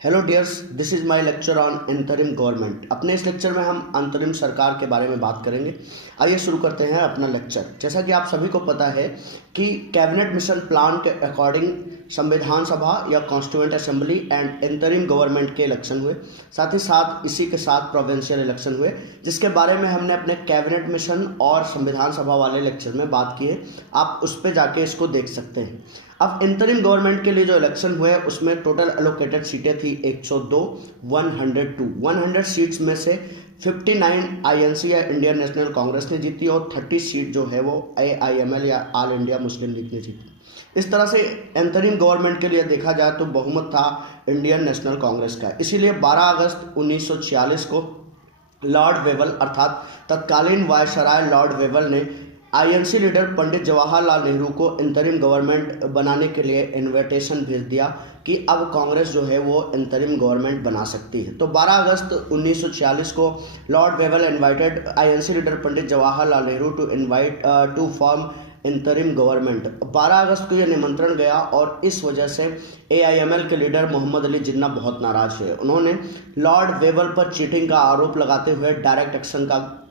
Hello dears, this is my lecture on interim government. अपने इस lecture में हम अंतरिम सरकार के बारे में बात करेंगे। आइए शुरू करते हैं अपना लेक्चर। जैसा कि आप सभी को पता है कि कैबिनेट मिशन प्लान के अकॉर्डिंग संविधान सभा या कॉन्स्टिट्यूएंट असेंबली एंड इंतरिम गवर्नमेंट के इलेक्शन हुए, साथ ही साथ इसी के साथ प्रोविंशियल इलेक्शन हुए, जिसके बारे में हमने अपने कैबिनेट मिशन और संविधान सभा वाले लेक्चर में बात की है। आप उस पर जाके इसको देख सकते हैं। अब इंतरिम गवर्नमेंट के लिए जो इलेक्शन हुए उसमें टोटल एलोकेटेड सीटें थी 102, 100 सीट्स में से 59 आईएनसी या इंडियन नेशनल कांग्रेस ने जीती और 30 सीट जो है वो एआईएमएल या ऑल इंडिया मुस्लिम लीग ने जीती। इस तरह से इंतरिम गवर्नमेंट के लिए देखा जाए तो बहुमत था इंडियन नेशनल कांग्रेस का। इसीलिए 12 अगस्त 1946 को लॉर्ड वेवल अर्थात तत्कालीन वायसराय लॉर्ड वेवल ने आईएनसी लीडर पंडित जवाहरलाल नेहरू को इंतरिम गवर्नमेंट बनाने के लिए इनविटेशन भेज दिया कि अब कांग्रेस जो है वो इंतरिम गवर्नमेंट बना सकती है। तो 12 अगस्त 1946 को lord Wavell invited INC leader Pandit Jawaharlal Nehru to form interim government. 12 अगस्त को यह निमंत्रण गया और इस वजह से एआईएमएल के लीडर मोहम्मद अली जिन्ना बहुत नाराज हुए। उन्होंने लॉर्ड वेवल पर चीटिंग का आरोप लगाते हुए डायरेक्ट एक्शन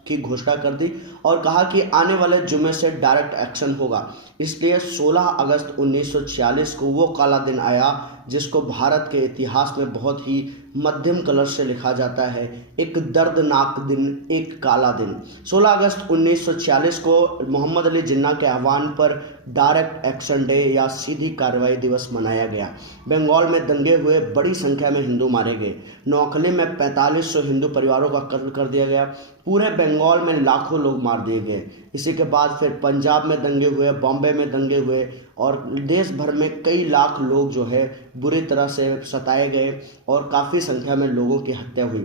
की घोषणा कर दी और कहा कि आने वाले जुमे से डायरेक्ट एक्शन होगा। इसलिए 16 अगस्त 1946 को वो काला दिन आया जिसको भारत के इतिहास में बहुत ही मध्यम कलर से लिखा जाता है, एक दर्दनाक दिन, एक काला दिन। 16 अगस्त 1946 को मोहम्मद अली जिन्ना के आह्वान पर डायरेक्ट एक्शन डे या सीधी कार्रवाई दिवस मनाया गया। बंगाल में दंगे हुए, बड़ी संख्या में हिंदू मारे गए। नौखली में 4500 हिंदू परिवारों का कत्ल कर दिया गया। पूरे बंगाल में लाखों लोग मार दिए गए। इसी के बाद फिर पंजाब में दंगे हुए, बॉम्बे में दंगे हुए और देश भर में कई लाख लोग जो है बुरी तरह से सताए गए और काफ़ी संख्या में लोगों की हत्या हुई।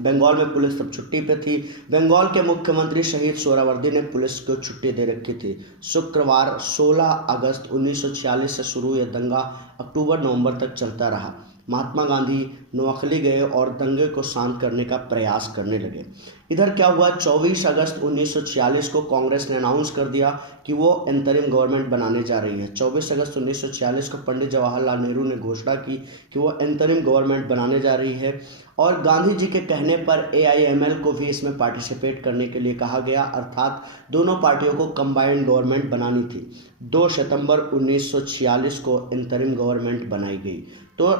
बंगाल में पुलिस तब छुट्टी पे थी। बंगाल के मुख्यमंत्री शहीद सोहरावर्दी ने पुलिस को छुट्टी दे रखी थी। शुक्रवार 16 अगस्त 1946 से शुरू यह दंगा अक्टूबर-नवंबर तक चलता रहा। महात्मा गांधी नौखली गए और दंगे को शांत करने का प्रयास करने लगे। इधर क्या हुआ, 24 अगस्त 1946 को कांग्रेस ने अनाउंस कर दिया कि वो इंतरिम गवर्नमेंट बनाने जा रही है। 24 अगस्त 1946 को पंडित जवाहरलाल नेहरू ने घोषणा की कि वो इंतरिम गवर्नमेंट बनाने जा रही है और गांधी जी के कहने पर एआईएमएल को भी इसमें पार्टिसिपेट करने के लिए कहा गया, अर्थात दोनों पार्टियों को कंबाइंड गवर्नमेंट बनानी थी। 2 सितंबर 1946 को इंतरिम गवर्नमेंट बनाई गई। तो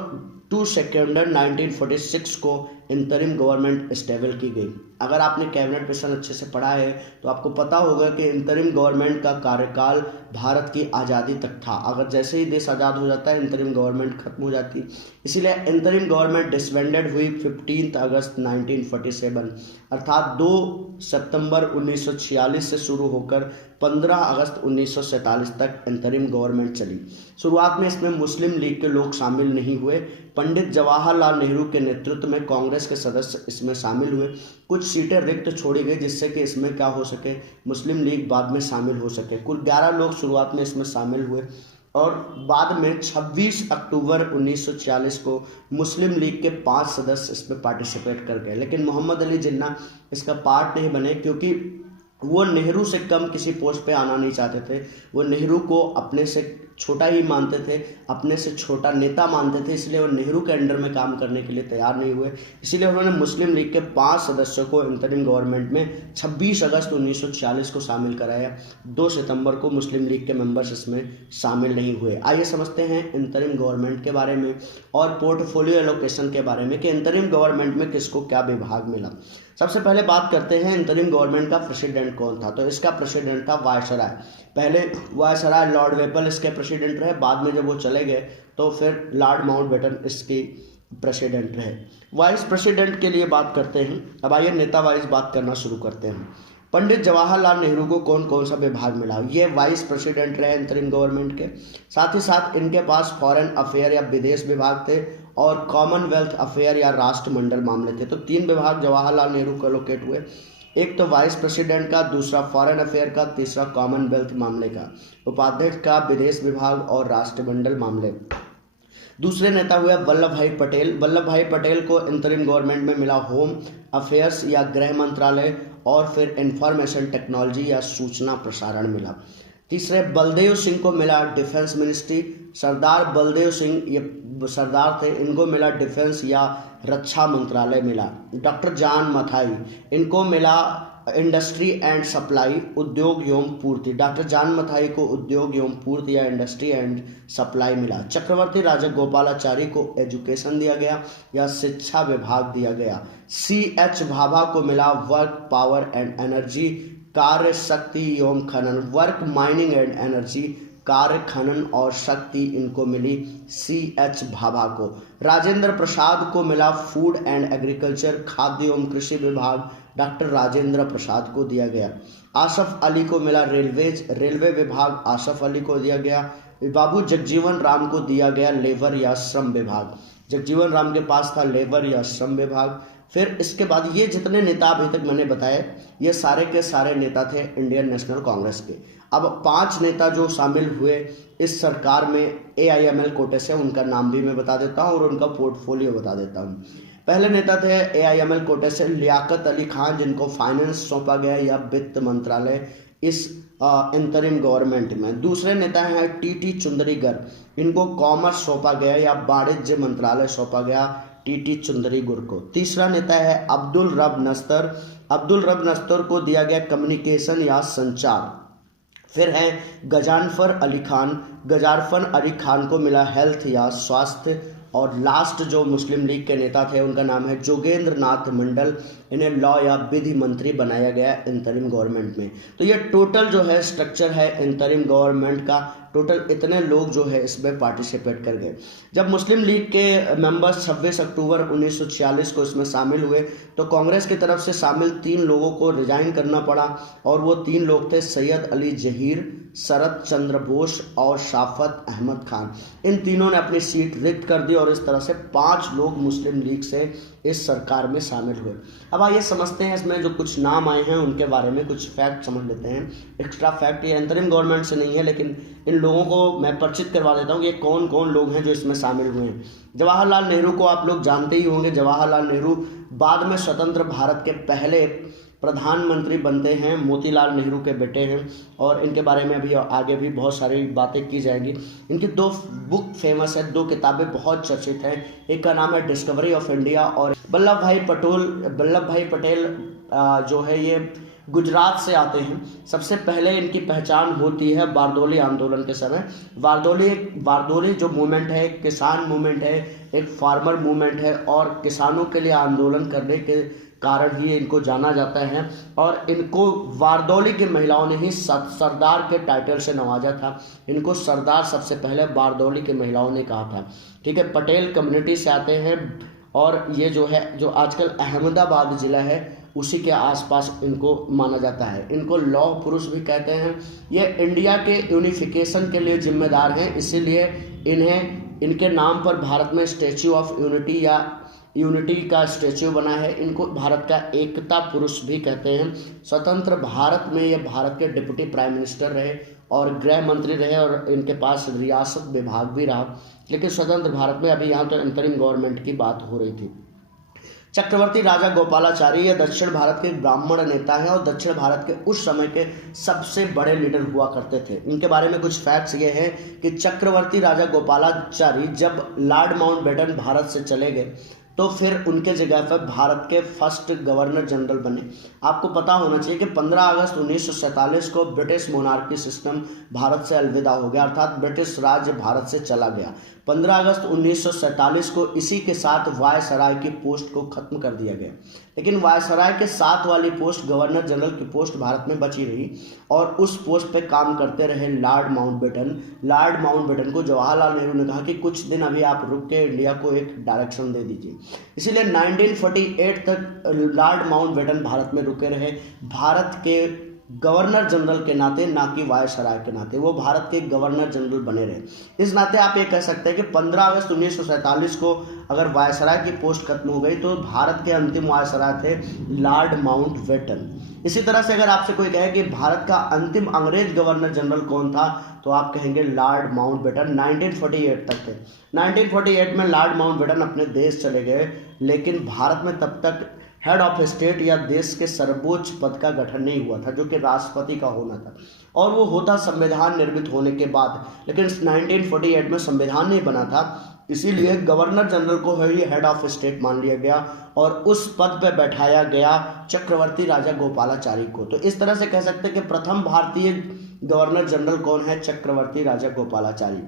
2 सितंबर 1946 को इंतरिम गवर्नमेंट स्टेबल की गई। अगर आपने कैबिनेट मिशन अच्छे से पढ़ा है तो आपको पता होगा कि इंतरिम गवर्नमेंट का कार्यकाल भारत की आज़ादी तक था। अगर जैसे ही देश आज़ाद हो जाता है इंतरिम गवर्नमेंट खत्म हो जाती है। इसीलिए इंतरिम गवर्नमेंट डिसबैंडेड हुई 15 अगस्त 1947 अर्थात 2 सितंबर 1946 से शुरू होकर 15 अगस्त 1947 तक इंतरिम गवर्नमेंट चली। शुरुआत में इसमें मुस्लिम लीग के लोग शामिल नहीं हुए। पंडित जवाहरलाल नेहरू के नेतृत्व में कांग्रेस के सदस्य इसमें शामिल हुए। कुछ सीटें रिक्त छोड़ी गई जिससे कि इसमें क्या हो सके, मुस्लिम लीग बाद में शामिल हो सके। कुल 11 लोग शुरुआत में इसमें शामिल हुए और बाद में 26 अक्टूबर 1946 को मुस्लिम लीग के 5 सदस्य इसमें पार्टिसिपेट कर गए। लेकिन मोहम्मद अली जिन्ना इसका पार्ट नहीं बने क्योंकि वो नेहरू से कम किसी पोस्ट पे आना नहीं चाहते थे। वो नेहरू को अपने से छोटा ही मानते थे, अपने से छोटा नेता मानते थे, इसलिए वो नेहरू के अंडर में काम करने के लिए तैयार नहीं हुए। इसीलिए उन्होंने मुस्लिम लीग के 5 सदस्यों को इंतरिम गवर्नमेंट में 26 अगस्त 1946 को शामिल कराया। 2 सितंबर को मुस्लिम लीग के मेंबर्स इसमें शामिल नहीं हुए। आइए समझते हैं इंतरिम गवर्नमेंट के बारे में और पोर्टफोलियो एलोकेशन के बारे में कि इंतरिम गवर्नमेंट में किसको क्या विभाग मिला। सबसे पहले बात करते हैं इंतरिम गवर्नमेंट का प्रेसिडेंट कौन था। तो इसका प्रेसिडेंट था वायसराय। पहले वायसराय लॉर्ड वेपल इसके प्रेसिडेंट रहे, बाद में जब वो चले गए तो फिर लॉर्ड माउंटबेटन इसकी प्रेसिडेंट रहे। वाइस प्रेसिडेंट के लिए बात करते हैं। अब आइए नेता वाइज बात करना शुरू करते हैं। पंडित जवाहरलाल नेहरू को कौन कौन सा विभाग मिला, ये वाइस प्रेसिडेंट रहे इंतरिम गवर्नमेंट के। साथ ही साथ इनके पास फॉरेन अफेयर या विदेश विभाग थे और कॉमनवेल्थ अफेयर या राष्ट्रमंडल मामले थे। तो 3 विभाग जवाहरलाल नेहरू को एलोकेट हुए, एक तो वाइस प्रेसिडेंट का, दूसरा फॉरेन अफेयर का, तीसरा कॉमनवेल्थ मामले का, उपाध्यक्ष का विदेश विभाग और राष्ट्रमंडल मामले। दूसरे नेता हुए वल्लभ भाई पटेल। वल्लभ भाई पटेल को इंतरिम गवर्नमेंट में मिला होम अफेयर्स या गृह मंत्रालय और फिर इंफॉर्मेशन टेक्नोलॉजी या सूचना प्रसारण मिला। तीसरे बलदेव सिंह को मिला डिफेंस मिनिस्ट्री। सरदार बलदेव सिंह, ये सरदार थे, इनको मिला डिफेंस या रक्षा मंत्रालय मिला। डॉक्टर जान मथाई, इनको मिला इंडस्ट्री एंड सप्लाई, उद्योग एवं पूर्ति। डॉक्टर जान मथाई को उद्योग एवं पूर्ति या इंडस्ट्री एंड सप्लाई मिला। चक्रवर्ती राजा गोपालाचारी को एजुकेशन दिया गया या शिक्षा विभाग दिया गया। C.H. भाभा को मिला वर्क, पावर एंड एनर्जी, कार्य, शक्ति एवं खनन। वर्क, माइनिंग एंड एनर्जी, कार्य, खनन और शक्ति इनको मिली C.H. भाभा को। राजेंद्र प्रसाद को मिला फूड एंड एग्रीकल्चर, खाद्य एवं कृषि विभाग, डॉक्टर राजेंद्र प्रसाद को दिया गया। आसफ अली को मिला रेलवेज, रेलवे विभाग, आसफ अली को दिया गया। बाबू जगजीवन राम को दिया गया लेबर या श्रम विभाग। जगजीवन राम के पास था लेबर या श्रम विभाग। फिर इसके बाद ये जितने नेता अभी तक मैंने बताए, ये सारे के सारे नेता थे इंडियन नेशनल कांग्रेस के। अब 5 नेता जो शामिल हुए इस सरकार में AIML कोटे से, उनका नाम भी मैं बता देता हूँ और उनका पोर्टफोलियो बता देता हूँ। पहले नेता थे AIML कोटे से लियाकत अली खान, जिनको फाइनेंस सौंपा गया या वित्त मंत्रालय इस इंतरिम गवर्नमेंट में। दूसरे नेता हैं TT चुंदरीगर, इनको कॉमर्स सौंपा गया या वाणिज्य मंत्रालय सौंपा गया TT चुंदरीगर को। तीसरा नेता है अब्दुल रब नस्तर, अब्दुल रब नस्तर को दिया गया कम्युनिकेशन या संचार। फिर है गजानफर अली खान, गजानफर अली खान को मिला हेल्थ या स्वास्थ्य। और लास्ट जो मुस्लिम लीग के नेता थे उनका नाम है जोगेंद्र नाथ मंडल, इन्हें लॉ या विधि मंत्री बनाया गया इंतरिम गवर्नमेंट में। तो ये टोटल जो है स्ट्रक्चर है इंतरिम गवर्नमेंट का, टोटल इतने लोग जो है इसमें पार्टिसिपेट कर गए। जब मुस्लिम लीग के मेंबर्स 26 अक्टूबर 1946 को इसमें शामिल हुए तो कांग्रेस की तरफ से शामिल 3 लोगों को रिजाइन करना पड़ा और वो 3 लोग थे सैयद अली जहीर, शरद चंद्र बोस और शाफत अहमद खान। इन तीनों ने अपनी सीट रिक्त कर दी और इस तरह से 5 लोग मुस्लिम लीग से इस सरकार में शामिल हुए। अब आइए समझते हैं इसमें जो कुछ नाम आए हैं उनके बारे में कुछ फैक्ट समझ लेते हैं। एक्स्ट्रा फैक्ट, ये अंतरिम गवर्नमेंट से नहीं है लेकिन इन लोगों को मैं परिचित करवा देता हूँ ये कौन कौन लोग हैं जो इसमें शामिल हुए हैं। जवाहरलाल नेहरू को आप लोग जानते ही होंगे। जवाहरलाल नेहरू बाद में स्वतंत्र भारत के पहले प्रधानमंत्री बनते हैं, मोतीलाल नेहरू के बेटे हैं और इनके बारे में अभी आगे भी बहुत सारी बातें की जाएंगी। इनकी 2 बुक फेमस है, 2 किताबें बहुत चर्चित हैं। एक का नाम है डिस्कवरी ऑफ इंडिया और वल्लभ भाई पटेल जो है ये गुजरात से आते हैं। सबसे पहले इनकी पहचान होती है बारदोली आंदोलन के समय। बारदोली जो मूवमेंट है एक किसान मूवमेंट है, एक फार्मर मूवमेंट है और किसानों के लिए आंदोलन करने के कारण ही इनको जाना जाता है और इनको बारदौली की महिलाओं ने ही सरदार के टाइटल से नवाजा था। इनको सरदार सबसे पहले बारदौली की महिलाओं ने कहा था। ठीक है, पटेल कम्युनिटी से आते हैं और ये जो है जो आजकल अहमदाबाद ज़िला है उसी के आसपास इनको माना जाता है। इनको लौह पुरुष भी कहते हैं। ये इंडिया के यूनिफिकेशन के लिए जिम्मेदार हैं, इसीलिए इनके नाम पर भारत में स्टैच्यू ऑफ यूनिटी का स्टैच्यू बना है। इनको भारत का एकता पुरुष भी कहते हैं। स्वतंत्र भारत में ये भारत के डिप्टी प्राइम मिनिस्टर रहे और गृह मंत्री रहे और इनके पास रियासत विभाग भी रहा। लेकिन स्वतंत्र भारत में अभी यहाँ तो अंतरिम गवर्नमेंट की बात हो रही थी। चक्रवर्ती राजा गोपालाचारी ये दक्षिण भारत के ब्राह्मण नेता हैं और दक्षिण भारत के उस समय के सबसे बड़े लीडर हुआ करते थे। इनके बारे में कुछ फैक्ट्स ये हैं कि चक्रवर्ती राजा गोपालाचारी जब लॉर्ड माउंटबेटन भारत से चले गए तो फिर उनके जगह पर भारत के फर्स्ट गवर्नर जनरल बने। आपको पता होना चाहिए कि 15 अगस्त 1947 को ब्रिटिश मोनार्की सिस्टम भारत से अलविदा हो गया, अर्थात ब्रिटिश राज्य भारत से चला गया। 15 अगस्त 1947 को इसी के साथ वायसराय की पोस्ट को खत्म कर दिया गया। लेकिन वायसराय के साथ वाली पोस्ट, गवर्नर जनरल की पोस्ट भारत में बची रही और उस पोस्ट पे काम करते रहे लॉर्ड माउंटबेटन। लॉर्ड माउंटबेटन को जवाहरलाल नेहरू ने कहा कि कुछ दिन अभी आप रुक के इंडिया को एक डायरेक्शन दे दीजिए। इसीलिए 1948 तक लॉर्ड माउंटबेटन भारत में रुके रहे, भारत के गवर्नर जनरल के नाते, ना कि वायसराय के नाते। वो भारत के गवर्नर जनरल बने रहे। इस नाते आप ये कह सकते हैं कि 15 अगस्त 1947 को अगर वायसराय की पोस्ट खत्म हो गई तो भारत के अंतिम वायसराय थे लॉर्ड माउंटबेटन। इसी तरह से अगर आपसे कोई कहे कि भारत का अंतिम अंग्रेज गवर्नर जनरल कौन था तो आप कहेंगे लॉर्ड माउंटबेटन। 1948 तक थे। 1948 में लॉर्ड माउंटबेटन अपने देश चले गए, लेकिन भारत में तब तक हेड ऑफ स्टेट या देश के सर्वोच्च पद का गठन नहीं हुआ था जो कि राष्ट्रपति का होना था। और वो होता संविधान निर्मित होने के बाद, लेकिन 1948 में संविधान नहीं बना था, इसीलिए गवर्नर जनरल को ही हेड ऑफ स्टेट मान लिया गया और उस पद पर बैठाया गया चक्रवर्ती राजा गोपालाचारी को। तो इस तरह से कह सकते हैं कि प्रथम भारतीय गवर्नर जनरल कौन है? चक्रवर्ती राजा गोपालाचारी।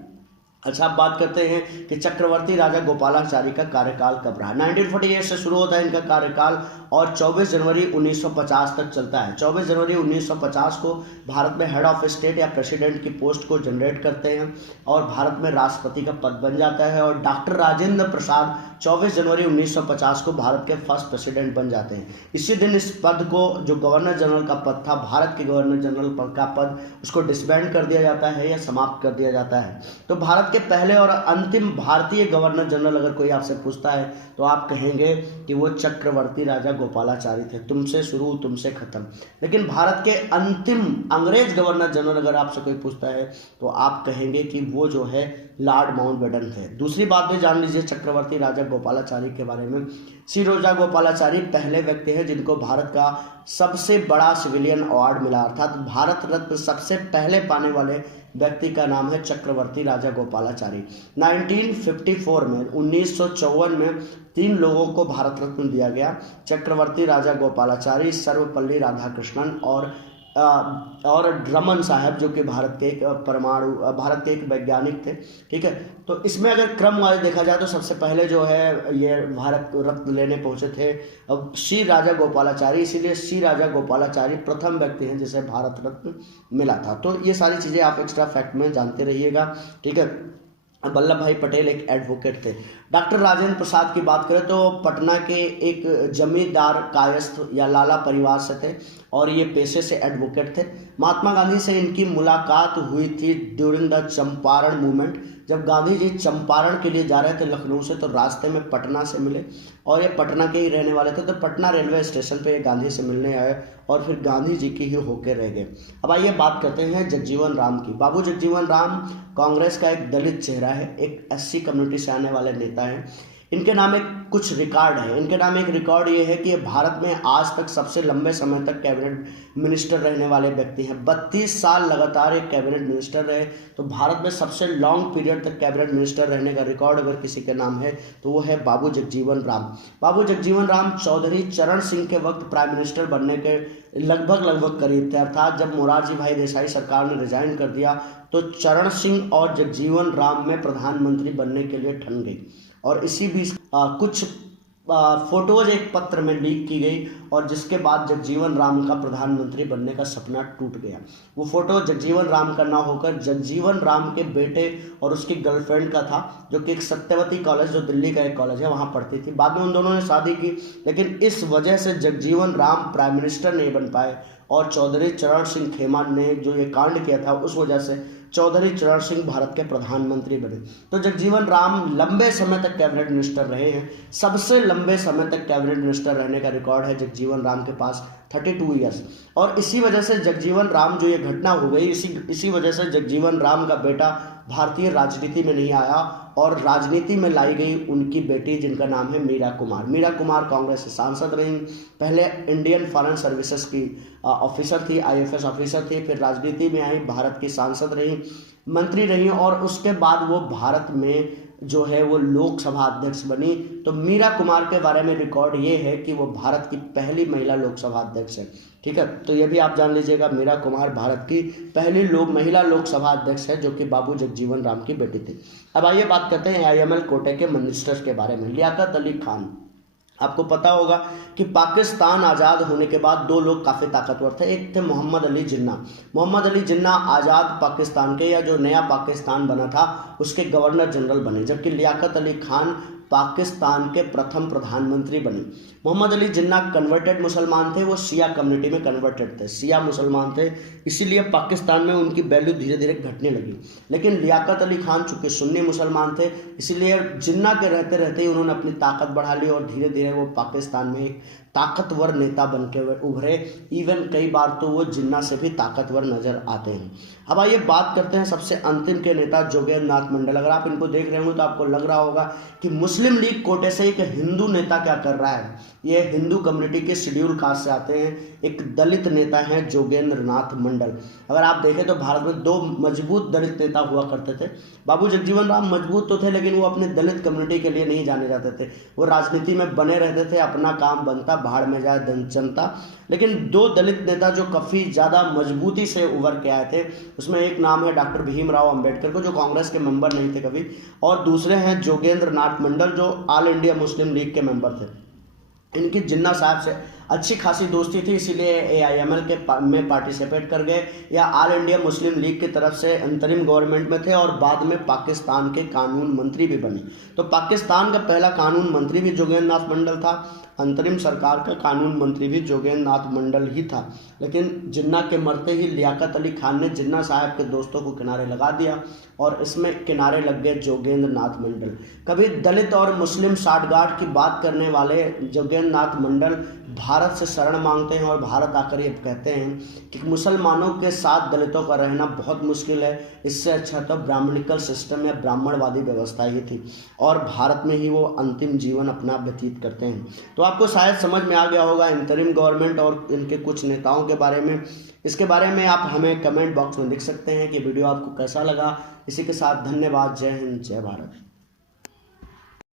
अच्छा, अब बात करते हैं कि चक्रवर्ती राजा गोपालाचारी का कार्यकाल कब रहा। 1948 से शुरू होता है इनका कार्यकाल और 24 जनवरी 1950 तक चलता है। 24 जनवरी 1950 को भारत में हेड ऑफ स्टेट या प्रेसिडेंट की पोस्ट को जनरेट करते हैं और भारत में राष्ट्रपति का पद बन जाता है और डॉक्टर राजेंद्र प्रसाद 24 जनवरी 1950 को भारत के फर्स्ट प्रेसिडेंट बन जाते हैं। इसी दिन इस पद को, जो गवर्नर जनरल का पद था, भारत के गवर्नर जनरल का पद, उसको डिसबैंड कर दिया जाता है या समाप्त कर दिया जाता है। तो भारत के पहले और अंतिम भारतीय गवर्नर जनरल अगर कोई आपसे पूछता है तो आप कहेंगे कि वो चक्रवर्ती राजा गोपालाचारी थे। तुमसे शुरू तुमसे खत्म। लेकिन भारत के अंतिम अंग्रेज गवर्नर जनरल अगर आपसे कोई पूछता है तो आप कहेंगे कि वो जो है लॉर्ड माउंटबेटन थे। दूसरी बात भी जान लीजिए चक्रवर्ती राजा गोपालाचारी के बारे में। श्री राजा गोपालाचारी पहले व्यक्ति हैं जिनको भारत का सबसे बड़ा सिविलियन अवार्ड मिला, अर्थात भारत रत्न सबसे पहले पाने वाले व्यक्ति का नाम है चक्रवर्ती राजा गोपालाचारी। 1954 में 1954 में 3 लोगों को भारत रत्न दिया गया, चक्रवर्ती राजा गोपालाचारी, सर्वपल्ली राधाकृष्णन और रमन साहब, जो कि भारत के एक वैज्ञानिक थे। ठीक है, तो इसमें अगर क्रम वाइज देखा जाए तो सबसे पहले जो है ये भारत रत्न लेने पहुंचे थे अब श्री राजा गोपालाचारी, इसीलिए श्री राजा गोपालाचारी प्रथम व्यक्ति हैं जिसे भारत रत्न मिला था। तो ये सारी चीज़ें आप एक्स्ट्रा फैक्ट में जानते रहिएगा। ठीक है, वल्लभ भाई पटेल एक एडवोकेट थे। डॉक्टर राजेंद्र प्रसाद की बात करें तो पटना के एक जमींदार कायस्थ या लाला परिवार से थे और ये पेशे से एडवोकेट थे। महात्मा गांधी से इनकी मुलाकात हुई थी ड्यूरिंग द चंपारण मूवमेंट। जब गांधी जी चंपारण के लिए जा रहे थे लखनऊ से, तो रास्ते में पटना से मिले और ये पटना के ही रहने वाले थे, तो पटना रेलवे स्टेशन पे ये गांधी से मिलने आए और फिर गांधी जी की ही होके रह गए। अब आइए बात करते हैं जगजीवन राम की। बाबू जगजीवन राम कांग्रेस का एक दलित चेहरा है, एक एससी कम्युनिटी से आने वाले नेता हैं। इनके नाम एक कुछ रिकॉर्ड है। इनके नाम एक रिकॉर्ड ये है कि ये भारत में आज तक सबसे लंबे समय तक कैबिनेट मिनिस्टर रहने वाले व्यक्ति हैं। 32 साल लगातार एक कैबिनेट मिनिस्टर रहे। तो भारत में सबसे लॉन्ग पीरियड तक कैबिनेट मिनिस्टर रहने का रिकॉर्ड अगर किसी के नाम है तो वो है बाबू जगजीवन राम। बाबू जगजीवन राम चौधरी चरण सिंह के वक्त प्राइम मिनिस्टर बनने के लगभग करीब थे, अर्थात जब मोरारजी भाई देसाई सरकार ने रिजाइन कर दिया तो चरण सिंह और जगजीवन राम में प्रधानमंत्री बनने के लिए ठन गई और इसी बीच कुछ फोटोज एक पत्र में लीक की गई और जिसके बाद जगजीवन राम का प्रधानमंत्री बनने का सपना टूट गया। वो फोटो जगजीवन राम का ना होकर जगजीवन राम के बेटे और उसकी गर्लफ्रेंड का था, जो कि एक सत्यवती कॉलेज, जो दिल्ली का एक कॉलेज है, वहाँ पढ़ती थी। बाद में उन दोनों ने शादी की, लेकिन इस वजह से जगजीवन राम प्राइम मिनिस्टर नहीं बन पाए और चौधरी चरण सिंह खेमा ने जो ये कांड किया था उस वजह से चौधरी चरण सिंह भारत के प्रधानमंत्री बने। तो जगजीवन राम लंबे समय तक कैबिनेट मिनिस्टर रहे हैं। सबसे लंबे समय तक कैबिनेट मिनिस्टर रहने का रिकॉर्ड है जगजीवन राम के पास, 32 ईयर्स। और इसी वजह से जगजीवन राम, जो ये घटना हो गई, इसी वजह से जगजीवन राम का बेटा भारतीय राजनीति में नहीं आया और राजनीति में लाई गई उनकी बेटी, जिनका नाम है मीरा कुमार। मीरा कुमार कांग्रेस से सांसद रहीं, पहले इंडियन फॉरेन सर्विसेज की ऑफिसर थी, IFS ऑफिसर थी, फिर राजनीति में आई, भारत की सांसद रहीं, मंत्री रहीं और उसके बाद वो भारत में जो है वो लोकसभा अध्यक्ष बनी। तो मीरा कुमार के बारे में रिकॉर्ड ये है कि वो भारत की पहली महिला लोकसभा अध्यक्ष है। ठीक है, तो ये भी आप जान लीजिएगा, मीरा कुमार भारत की पहली महिला लोकसभा अध्यक्ष है, जो कि बाबू जगजीवन राम की बेटी थी। अब आइए बात करते हैं IML कोटे के मिनिस्टर्स के बारे में। लियाकत अली खान, आपको पता होगा कि पाकिस्तान आज़ाद होने के बाद 2 लोग काफ़ी ताकतवर थे। एक थे मोहम्मद अली जिन्ना। मोहम्मद अली जिन्ना आज़ाद पाकिस्तान के, या जो नया पाकिस्तान बना था, उसके गवर्नर जनरल बने, जबकि लियाकत अली खान पाकिस्तान के प्रथम प्रधानमंत्री बने। मोहम्मद अली जिन्ना कन्वर्टेड मुसलमान थे, वो शिया कम्युनिटी में कन्वर्टेड थे, शिया मुसलमान थे, इसीलिए पाकिस्तान में उनकी वैल्यू धीरे धीरे घटने लगी। लेकिन लियाकत अली खान चूँकि सुन्नी मुसलमान थे, इसीलिए जिन्ना के रहते रहते ही उन्होंने अपनी ताकत बढ़ा ली और धीरे धीरे वो पाकिस्तान में एक ताकतवर नेता बन के उभरे। इवन कई बार तो वो जिन्ना से भी ताकतवर नज़र आते हैं। अब आइए बात करते हैं सबसे अंतिम के नेता जोगेंद्र नाथ मंडल। अगर आप इनको देख रहे होंगे तो आपको लग रहा होगा कि मुस्लिम लीग कोटे से एक हिंदू नेता क्या कर रहा है। ये हिंदू कम्युनिटी के शेड्यूल कास्ट से आते हैं, एक दलित नेता हैं जोगेंद्र नाथ मंडल। अगर आप देखें तो भारत में 2 मजबूत दलित नेता हुआ करते थे। बाबू जगजीवन राम मजबूत तो थे, लेकिन वो अपने दलित कम्युनिटी के लिए नहीं जाने जाते थे। वो राजनीति में बने रहते थे, अपना काम बनता, भाड़ में जाए जनता। लेकिन 2 दलित नेता जो काफ़ी ज़्यादा मजबूती से उभर के आए थे, उसमें एक नाम है डॉक्टर भीमराव अंबेडकर को, जो कांग्रेस के मेंबर नहीं थे कभी, और दूसरे हैं जोगेंद्र नाथ मंडल, जो ऑल इंडिया मुस्लिम लीग के मेंबर थे। इनकी जिन्ना साहब से अच्छी खासी दोस्ती थी, इसीलिए AIML में पार्टिसिपेट कर गए, या ऑल इंडिया मुस्लिम लीग की तरफ से अंतरिम गवर्नमेंट में थे, और बाद में पाकिस्तान के कानून मंत्री भी बने। तो पाकिस्तान का पहला कानून मंत्री भी जोगेंद्र नाथ मंडल था, अंतरिम सरकार का कानून मंत्री भी जोगेंद्र नाथ मंडल ही था। लेकिन जिन्ना के मरते ही लियाकत अली खान ने जिन्ना साहब के दोस्तों को किनारे लगा दिया, और इसमें किनारे लग गए जोगेंद्र नाथ मंडल। कभी दलित और मुस्लिम साठगांठ की बात करने वाले जोगेंद्र नाथ मंडल भारत से शरण मांगते हैं, और भारत आकर ये कहते हैं कि मुसलमानों के साथ दलितों का रहना बहुत मुश्किल है, इससे अच्छा तो ब्राह्मणिकल सिस्टम या ब्राह्मणवादी व्यवस्था ही थी, और भारत में ही वो अंतिम जीवन अपना व्यतीत करते हैं। तो आपको शायद समझ में आ गया होगा इंतरिम गवर्नमेंट और इनके कुछ नेताओं के बारे में। इसके बारे में आप हमें कमेंट बॉक्स में लिख सकते हैं कि वीडियो आपको कैसा लगा। इसी के साथ धन्यवाद। जय हिंद, जय भारत।